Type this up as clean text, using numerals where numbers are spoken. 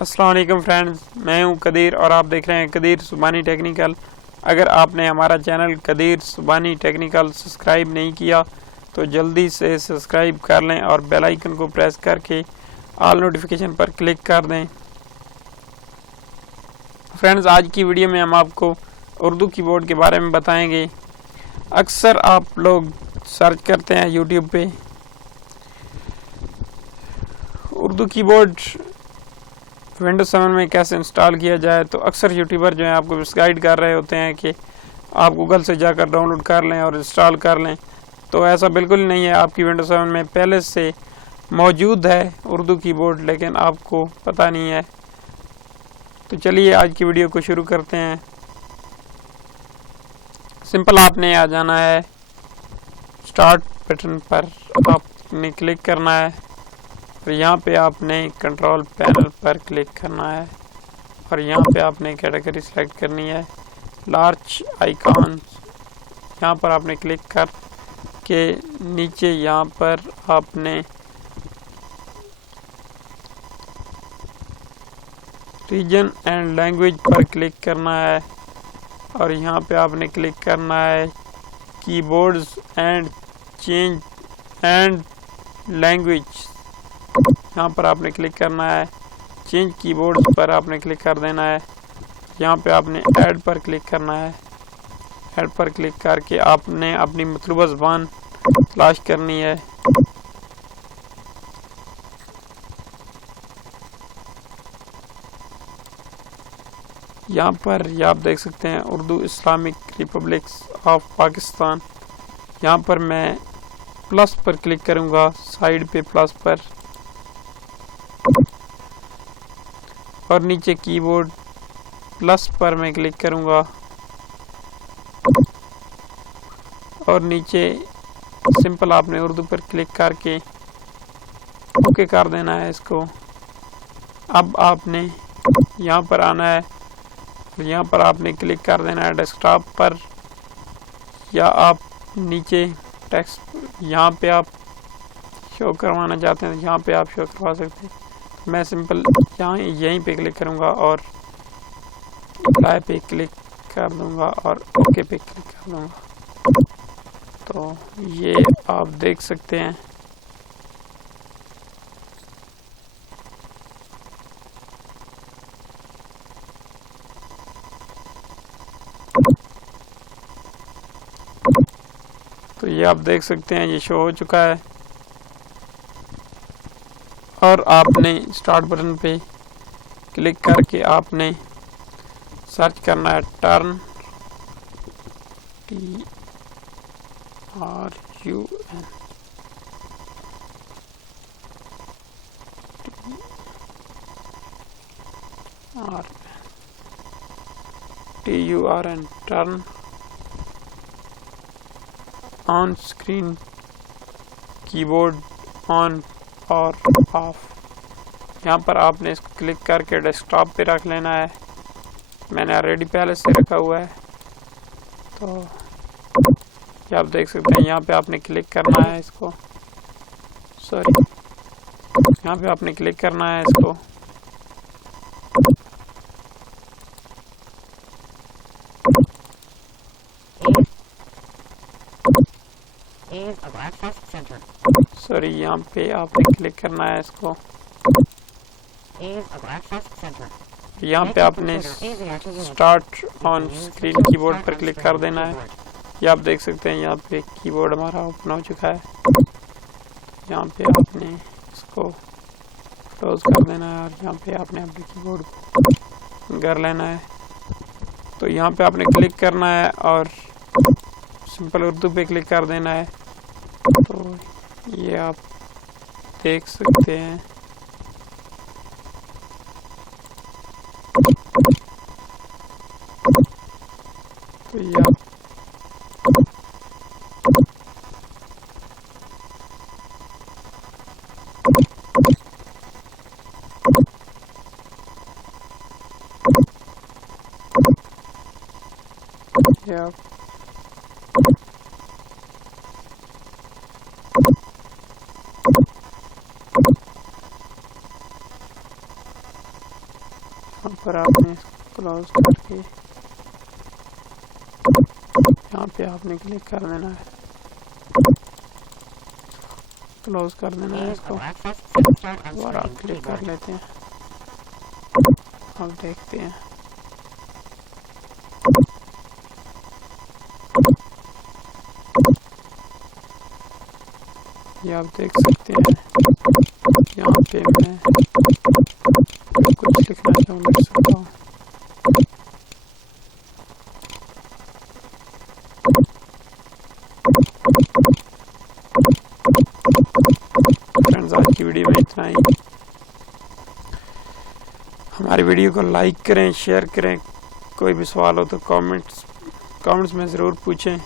अस्सलाम वालेकुम फ्रेंड्स, मैं हूं कदीर और आप देख रहे हैं कदीर सुबानी टेक्निकल। अगर आपने हमारा चैनल कदीर सुबानी टेक्निकल सब्सक्राइब नहीं किया तो जल्दी से सब्सक्राइब कर लें और बेल आइकन को प्रेस करके ऑल नोटिफिकेशन पर क्लिक कर दें। फ्रेंड्स, आज की वीडियो में हम आपको उर्दू कीबोर्ड के बारे में बताएंगे। अक्सर आप लोग सर्च करते हैं यूट्यूब पे उर्दू कीबोर्ड विंडोज 7 में कैसे इंस्टॉल किया जाए, तो अक्सर यूट्यूबर जो हैं आपको गाइड कर रहे होते हैं कि आप गूगल से जाकर डाउनलोड कर लें और इंस्टॉल कर लें। तो ऐसा बिल्कुल नहीं है। आपकी विंडोज 7 में पहले से मौजूद है उर्दू कीबोर्ड, लेकिन आपको पता नहीं है। तो चलिए आज की वीडियो को शुरू करते हैं। सिंपल आपने आ जाना है, स्टार्ट बटन पर आपने क्लिक करना है और यहाँ पे आपने कंट्रोल पैनल पर क्लिक करना है और यहाँ पे आपने कैटेगरी सेलेक्ट करनी है, लार्ज आइकॉन। यहाँ पर आपने क्लिक कर के नीचे यहाँ पर आपने रीजन एंड लैंग्वेज पर क्लिक करना है और यहाँ पे आपने क्लिक करना है keyboards and change and language. यहाँ पर आपने क्लिक करना है, चेंज कीबोर्ड्स पर आपने क्लिक कर देना है। यहाँ पे आपने ऐड पर क्लिक करना है। ऐड पर क्लिक करके आपने अपनी मतलूबा ज़बान तलाश करनी है। यहाँ पर ये आप देख सकते हैं Urdu Islamic Republic of Pakistan. यहाँ पर मैं प्लस पर क्लिक करूँगा, साइड पे प्लस पर, और नीचे कीबोर्ड प्लस पर मैं क्लिक करूँगा और नीचे सिंपल आपने उर्दू पर क्लिक करके ओके कर देना है इसको। अब आपने यहाँ पर आना है, यहाँ पर आपने क्लिक कर देना है डेस्कटॉप पर, या आप नीचे टेक्स्ट यहाँ पे आप शो करवाना चाहते हैं तो यहाँ पे आप शो करवा सकते हैं। मैं सिंपल यहाँ यहीं पे क्लिक करूँगा और अप्लाई पे क्लिक कर दूँगा और ओके पे क्लिक कर दूँगा। तो ये आप देख सकते हैं। तो ये आप देख सकते हैं, ये शो हो चुका है और आपने स्टार्ट बटन पे क्लिक करके आपने सर्च करना है turn, TRUN, TURN, turn on screen keyboard on और ऑफ। यहाँ पर आपने इसको क्लिक करके डेस्कटॉप पे रख लेना है। मैंने ऑलरेडी पहले से रखा हुआ है। तो ये आप देख सकते हैं, यहाँ पे आपने क्लिक करना है इसको, सॉरी, यहाँ पे आपने क्लिक करना है इसको। सॉरी, यहाँ पे आपने क्लिक करना है इसको। यहाँ पे आपने स्टार्ट ऑन स्क्रीन कीबोर्ड पर क्लिक कर देना है। ये आप देख सकते हैं, यहाँ पे कीबोर्ड हमारा ओपन हो चुका है। यहाँ पे आपने इसको क्लोज कर देना है और यहाँ पे आपने अपने कीबोर्ड को कर लेना है। तो यहाँ पे आपने क्लिक करना है और सिंपल उर्दू पे क्लिक कर देना है। तो ये आप देख सकते हैं। तो ये आप यहाँ पर आपने क्लोज करके यहाँ पे आपने क्लिक कर देना है, क्लोज कर देना है इसको। दोबारा क्लिक कर लेते हैं, अब देखते हैं। ये आप देख सकते हैं, यहाँ पे मैं कुछ लिखना चाहूँ लिख सकता हूँ। फ्रेंड्स, आज की वीडियो में इतना ही। हमारी वीडियो को लाइक करें, शेयर करें। कोई भी सवाल हो तो कमेंट्स में ज़रूर पूछें।